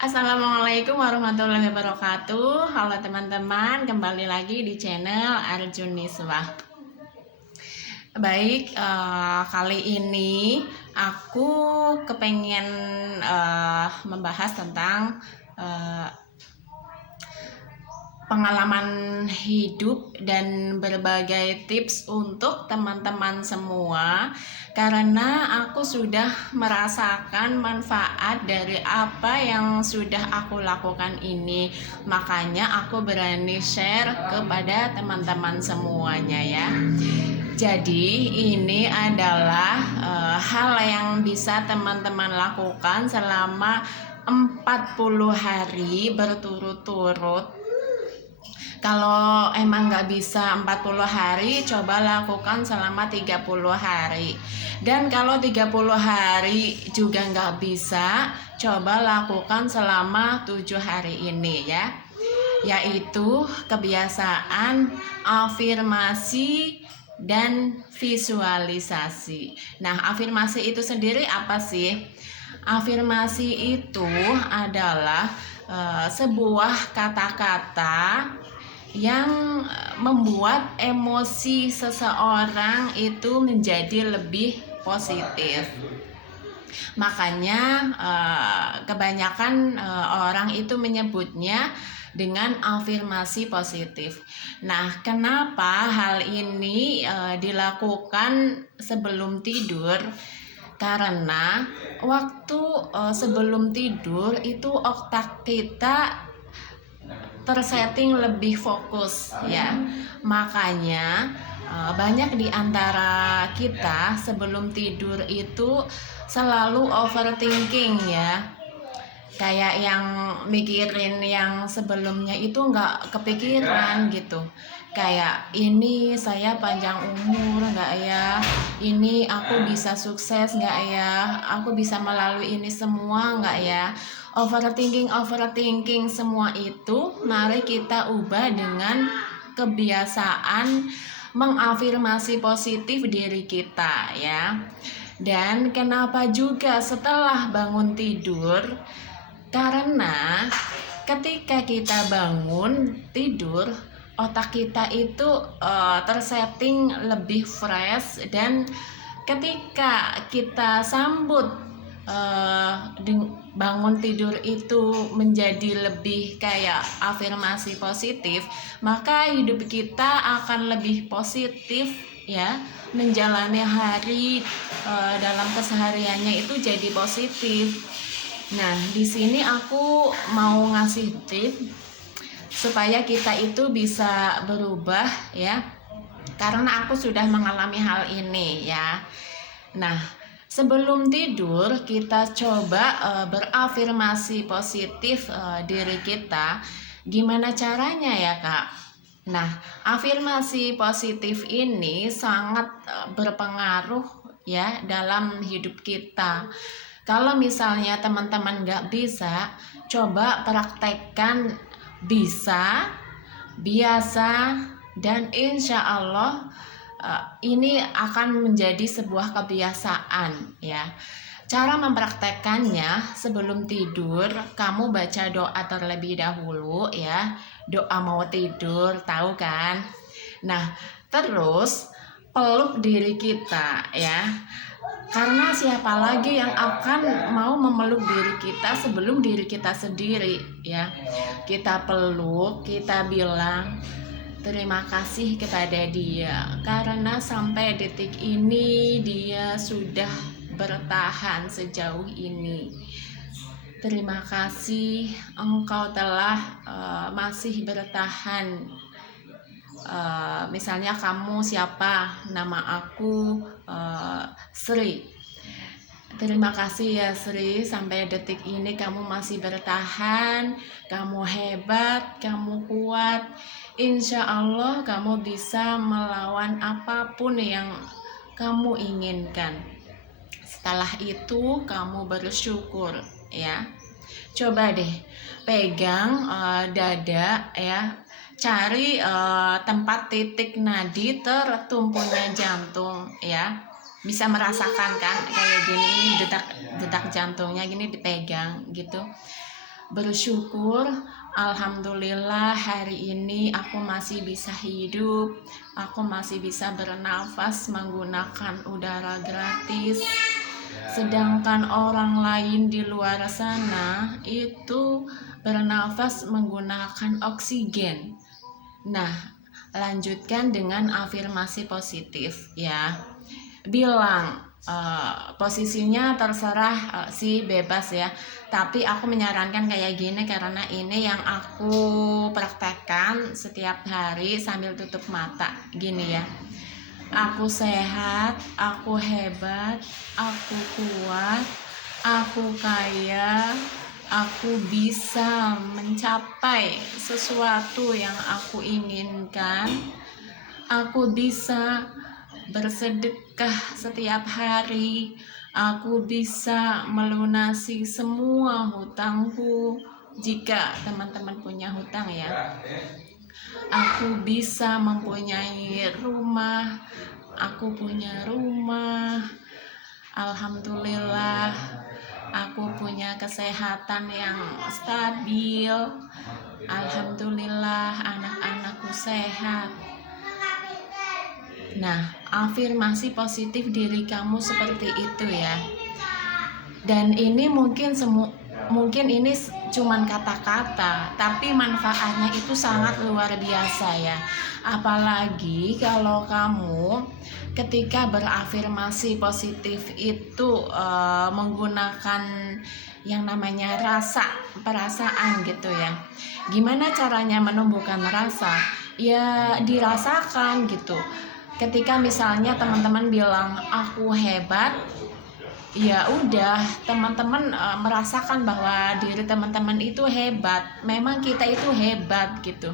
Assalamualaikum warahmatullahi wabarakatuh. Halo teman-teman, kembali lagi di channel Arjun Niswah. Baik, kali ini aku kepengen membahas tentang eh, pengalaman hidup dan berbagai tips untuk teman-teman semua, karena aku sudah merasakan manfaat dari apa yang sudah aku lakukan ini. Makanya aku berani share kepada teman-teman semuanya ya. Jadi ini adalah hal yang bisa teman-teman lakukan selama 40 hari berturut-turut. Kalau emang nggak bisa 40 hari, coba lakukan selama 30 hari. Dan kalau 30 hari juga nggak bisa, coba lakukan selama 7 hari ini ya. Yaitu kebiasaan afirmasi dan visualisasi. Nah, afirmasi itu sendiri apa sih? Afirmasi itu adalah sebuah kata-kata yang membuat emosi seseorang itu menjadi lebih positif. Makanya kebanyakan orang itu menyebutnya dengan afirmasi positif. Nah, kenapa hal ini dilakukan sebelum tidur? Karena waktu sebelum tidur itu otak kita tersetting lebih fokus ya. Makanya banyak di antara kita sebelum tidur itu selalu overthinking ya. Kayak yang mikirin yang sebelumnya itu nggak kepikiran gitu. Kayak ini saya panjang umur nggak ya? Ini aku bisa sukses nggak ya? Aku bisa melalui ini semua nggak ya? Overthinking semua itu mari kita ubah dengan kebiasaan mengafirmasi positif diri kita ya. Dan kenapa juga setelah bangun tidur? Karena ketika kita bangun tidur, otak kita itu tersetting lebih fresh, dan ketika kita sambut bangun tidur itu menjadi lebih kayak afirmasi positif, maka hidup kita akan lebih positif ya, menjalani hari dalam kesehariannya itu jadi positif. Nah, di sini aku mau ngasih tips supaya kita itu bisa berubah ya. Karena aku sudah mengalami hal ini ya. Nah, sebelum tidur kita coba berafirmasi positif diri kita. Gimana caranya ya, Kak? Nah, afirmasi positif ini sangat berpengaruh ya dalam hidup kita. Kalau misalnya teman-teman nggak bisa, coba praktekkan bisa, biasa, dan insya Allah ini akan menjadi sebuah kebiasaan ya. Cara mempraktekkannya, sebelum tidur kamu baca doa terlebih dahulu ya. Doa mau tidur, tahu kan? Nah, terus peluk diri kita ya. Karena siapa lagi yang akan mau memeluk diri kita sebelum diri kita sendiri ya. Kita peluk, kita bilang terima kasih kepada dia karena sampai detik ini dia sudah bertahan sejauh ini. Terima kasih engkau telah masih bertahan. Misalnya kamu siapa, nama aku Sri. Terima kasih ya Sri, sampai detik ini kamu masih bertahan, kamu hebat, kamu kuat. Insya Allah kamu bisa melawan apapun yang kamu inginkan. Setelah itu kamu bersyukur ya. Coba deh pegang dada ya. Cari tempat titik nadi tertumpunya jantung ya. Bisa merasakan kan kayak gini, detak jantungnya gini dipegang gitu. bersyukur. Alhamdulillah hari ini aku masih bisa hidup, aku masih bisa bernafas menggunakan udara gratis. Sedangkan orang lain di luar sana itu bernafas menggunakan oksigen. Nah, lanjutkan dengan afirmasi positif ya. Bilang posisinya terserah sih, bebas ya, tapi aku menyarankan kayak gini karena ini yang aku praktekkan setiap hari sambil tutup mata gini ya. Aku sehat, aku hebat, aku kuat, aku kaya, aku bisa mencapai sesuatu yang aku inginkan, aku bisa bersedekah setiap hari, aku bisa melunasi semua hutangku jika teman-teman punya hutang ya. Aku bisa mempunyai rumah, aku punya rumah, alhamdulillah. Aku punya kesehatan yang stabil, alhamdulillah. Anak-anakku sehat. Nah, afirmasi positif diri kamu seperti itu ya. Dan ini mungkin ini cuman kata-kata, tapi manfaatnya itu sangat luar biasa ya. Apalagi kalau kamu ketika berafirmasi positif itu menggunakan yang namanya perasaan gitu ya. Gimana caranya menumbuhkan rasa? Ya dirasakan gitu. Ketika misalnya teman-teman bilang aku hebat, ya udah teman-teman merasakan bahwa diri teman-teman itu hebat. Memang kita itu hebat gitu.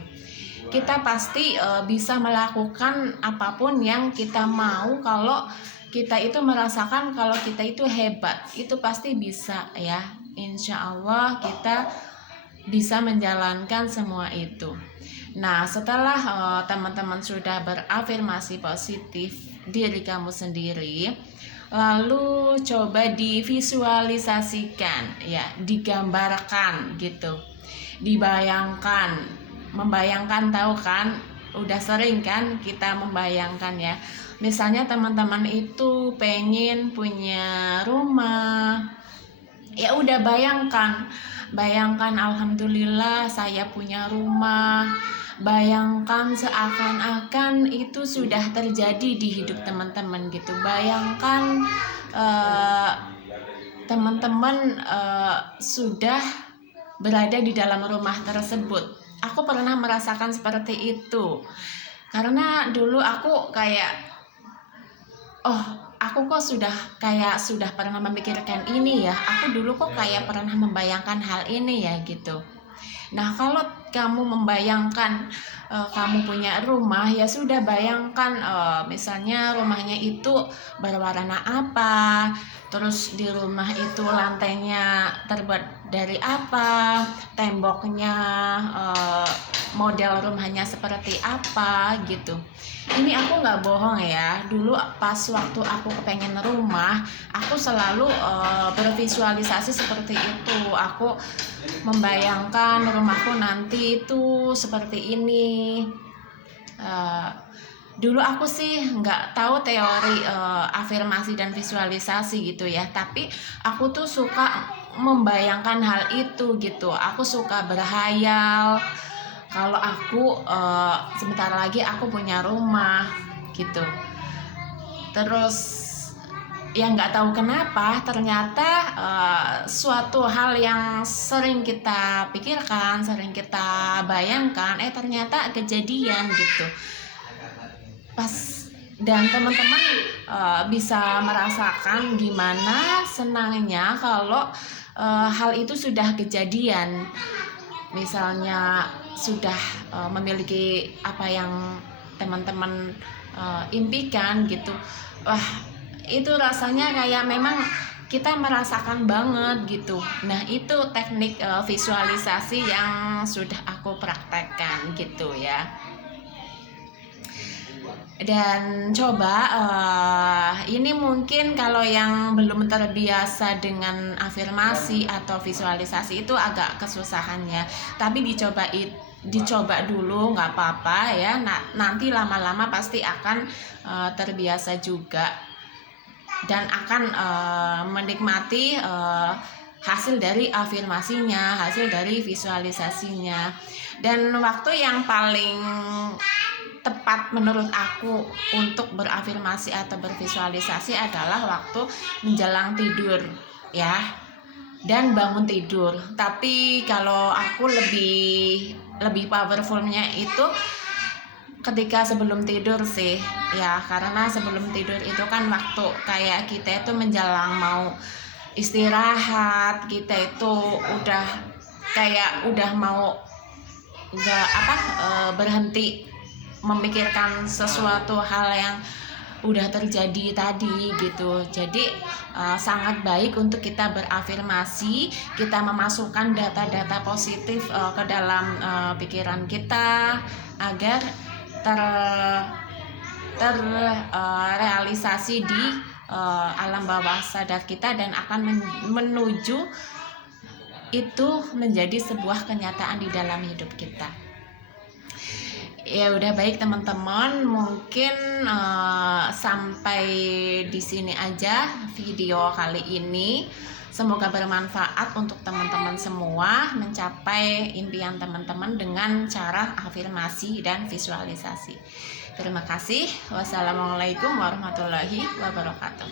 Kita pasti bisa melakukan apapun yang kita mau kalau kita itu merasakan kalau kita itu hebat. Itu pasti bisa ya. Insya Allah kita bisa menjalankan semua itu. Nah, setelah teman-teman sudah berafirmasi positif diri kamu sendiri, lalu coba divisualisasikan ya, digambarkan gitu, dibayangkan, membayangkan, tahu kan, udah sering kan kita membayangkan ya. Misalnya teman-teman itu pengen punya rumah, ya udah bayangkan alhamdulillah saya punya rumah. Bayangkan seakan-akan itu sudah terjadi di hidup teman-teman gitu. Bayangkan teman-teman sudah berada di dalam rumah tersebut. Aku pernah merasakan seperti itu. Karena dulu aku kayak aku kok sudah pernah memikirkan ini ya. Aku dulu kok kayak pernah membayangkan hal ini ya gitu. Nah, kalau kamu membayangkan kamu punya rumah, ya sudah bayangkan misalnya rumahnya itu berwarna apa, terus di rumah itu lantainya terbuat dari apa, temboknya model rumahnya seperti apa gitu. Ini aku nggak bohong ya, dulu pas waktu aku kepengen rumah, aku selalu bervisualisasi seperti itu. Aku membayangkan rumahku nanti itu seperti ini. Dulu aku sih nggak tahu teori afirmasi dan visualisasi gitu ya, tapi aku tuh suka membayangkan hal itu gitu. Aku suka berhayal kalau aku sebentar lagi aku punya rumah gitu. Terus yang nggak tahu kenapa ternyata suatu hal yang sering kita pikirkan, sering kita bayangkan, ternyata kejadian gitu. Dan teman-teman bisa merasakan gimana senangnya kalau hal itu sudah kejadian. Misalnya sudah memiliki apa yang teman-teman impikan gitu. Wah, itu rasanya kayak memang kita merasakan banget gitu. Nah, itu teknik visualisasi yang sudah aku praktekkan gitu ya. Dan coba ini mungkin kalau yang belum terbiasa dengan afirmasi atau visualisasi itu agak kesusahannya, tapi dicoba dulu, nggak apa-apa ya. Nanti lama-lama pasti akan terbiasa juga dan akan menikmati hasil dari afirmasinya, hasil dari visualisasinya. Dan waktu yang paling tepat menurut aku untuk berafirmasi atau bervisualisasi adalah waktu menjelang tidur ya, dan bangun tidur. Tapi kalau aku lebih powerfulnya itu ketika sebelum tidur sih ya, karena sebelum tidur itu kan waktu kayak kita itu menjelang mau istirahat, kita itu udah mau berhenti memikirkan sesuatu hal yang udah terjadi tadi gitu. Jadi sangat baik untuk kita berafirmasi, kita memasukkan data-data positif ke dalam pikiran kita agar terrealisasi di alam bawah sadar kita dan akan menuju itu menjadi sebuah kenyataan di dalam hidup kita. Ya udah, baik teman-teman, mungkin sampai di sini aja video kali ini. Semoga bermanfaat untuk teman-teman semua mencapai impian teman-teman dengan cara afirmasi dan visualisasi. Terima kasih. Wassalamualaikum warahmatullahi wabarakatuh.